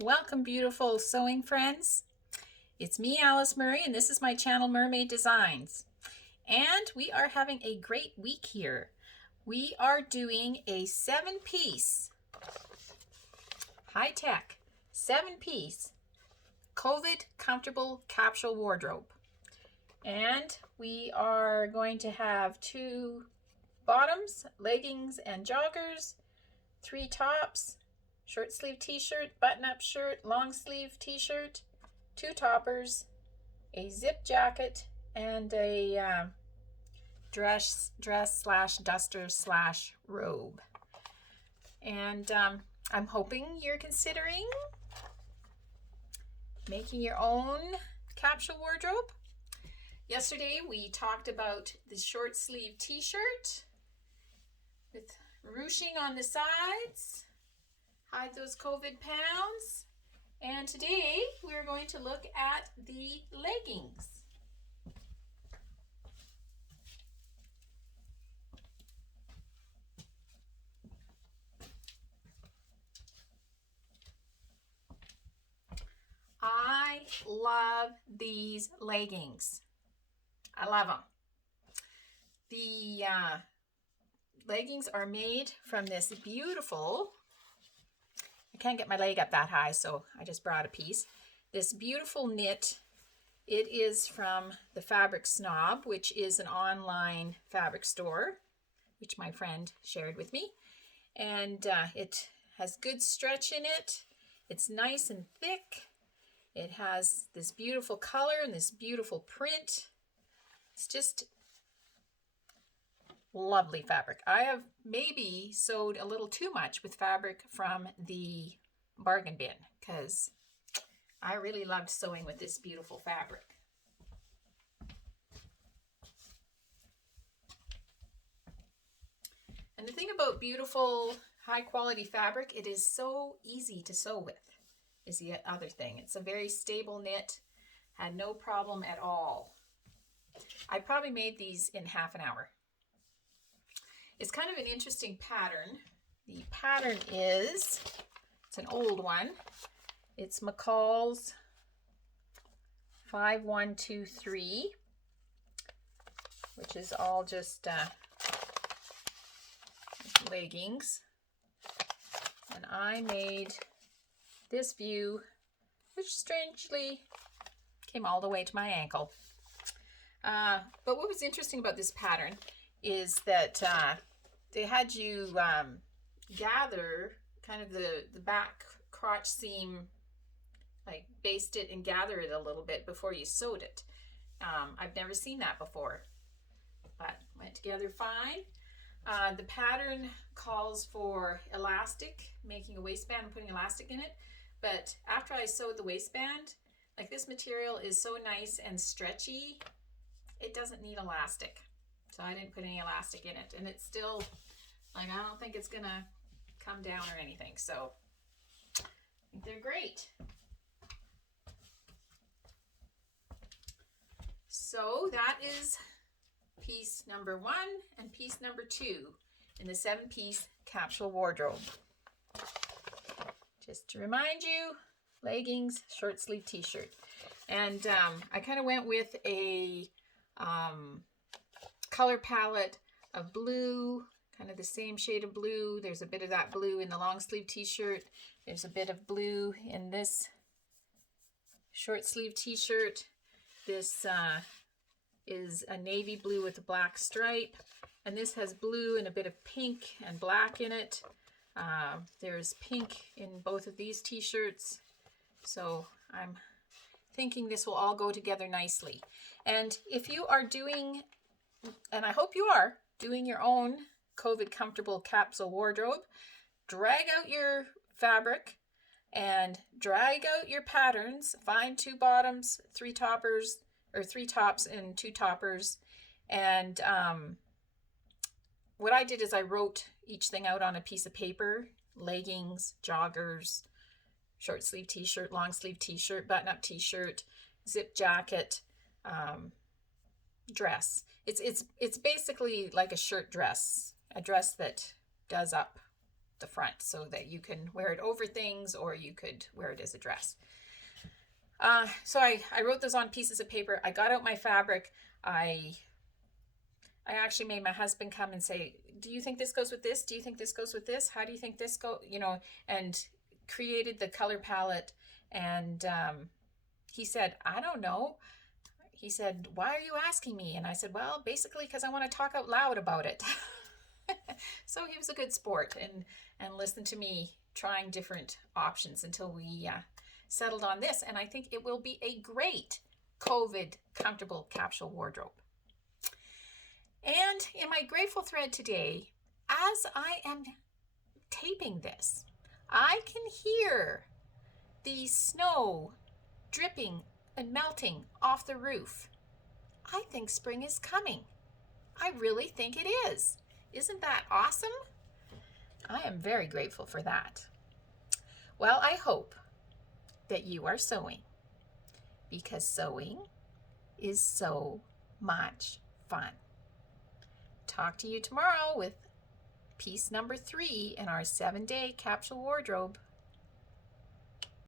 Welcome, beautiful sewing friends. It's me, Alice Murray, and this is my channel, Murr-made Designs. And we are having a great week here. We are doing a 7-piece, high-tech, 7-piece Covid Comfortable Capsule Wardrobe. And we are going to have 2 bottoms, leggings and joggers, 3 tops, short sleeve t-shirt, button-up shirt, long sleeve t-shirt, 2 toppers, a zip jacket, and a dress slash duster slash robe. And I'm hoping you're considering making your own capsule wardrobe. Yesterday we talked about the short sleeve t-shirt with ruching on the sides. Hide those COVID pounds. And today we're going to look at the leggings. I love these leggings. I love them. The leggings are made from this beautiful, I can't get my leg up that high, so I just brought a piece. This beautiful knit. It is from the Fabric Snob, which is an online fabric store, which my friend shared with me. And it has good stretch in it. It's nice and thick. It has this beautiful color and this beautiful print. It's just lovely fabric. I have maybe sewed a little too much with fabric from the bargain bin because I really loved sewing with this beautiful fabric. And the thing about beautiful high quality fabric, it is so easy to sew with, is the other thing. It's a very stable knit, had no problem at all. I probably made these in half an hour. It's kind of an interesting pattern. The pattern is, it's an old one. It's McCalls 5123, which is all just leggings. And I made this view, which strangely came all the way to my ankle. But what was interesting about this pattern is that they had you gather kind of the back crotch seam, like baste it and gather it a little bit before you sewed it. I've never seen that before, but went together fine. The pattern calls for elastic, making a waistband and putting elastic in it. But after I sewed the waistband, like this material is so nice and stretchy, it doesn't need elastic. So I didn't put any elastic in it. And it's still, like, I don't think it's gonna come down or anything. So I think they're great. So that is piece number 1 and piece number 2 in the 7-piece capsule wardrobe. Just to remind you, leggings, short sleeve t-shirt. And I kind of went with a color palette of blue, kind of the same shade of blue. There's a bit of that blue in the long sleeve t-shirt. There's a bit of blue in this short sleeve t-shirt. This is a navy blue with a black stripe, and this has blue and a bit of pink and black in it. There's pink in both of these t-shirts, so I'm thinking this will all go together nicely. And if you are doing, and I hope you are, doing your own Covid Comfortable Capsule Wardrobe, drag out your fabric and drag out your patterns. Find 2 bottoms, 3 toppers, or 3 tops and 2 toppers. And what I did is I wrote each thing out on a piece of paper: leggings, joggers, short sleeve t-shirt, long sleeve t-shirt, button-up t-shirt, zip jacket, dress. It's basically like a shirt dress, a dress that does up the front so that you can wear it over things, or you could wear it as a dress. So I wrote this on pieces of paper. I got out my fabric. I actually made my husband come and say, do you think this goes with this? Do you think this goes with this? How do you think this go? You know, and created the color palette. And he said, I don't know. He said, why are you asking me? And I said, well, basically because I want to talk out loud about it. So he was a good sport and listened to me trying different options until we settled on this. And I think it will be a great COVID comfortable capsule wardrobe. And in my grateful thread today, as I am taping this, I can hear the snow dripping and melting off the roof. I think spring is coming. I really think it is. Isn't that awesome? I am very grateful for that. Well, I hope that you are sewing, because sewing is so much fun. Talk to you tomorrow with piece number 3 in our 7-day capsule wardrobe.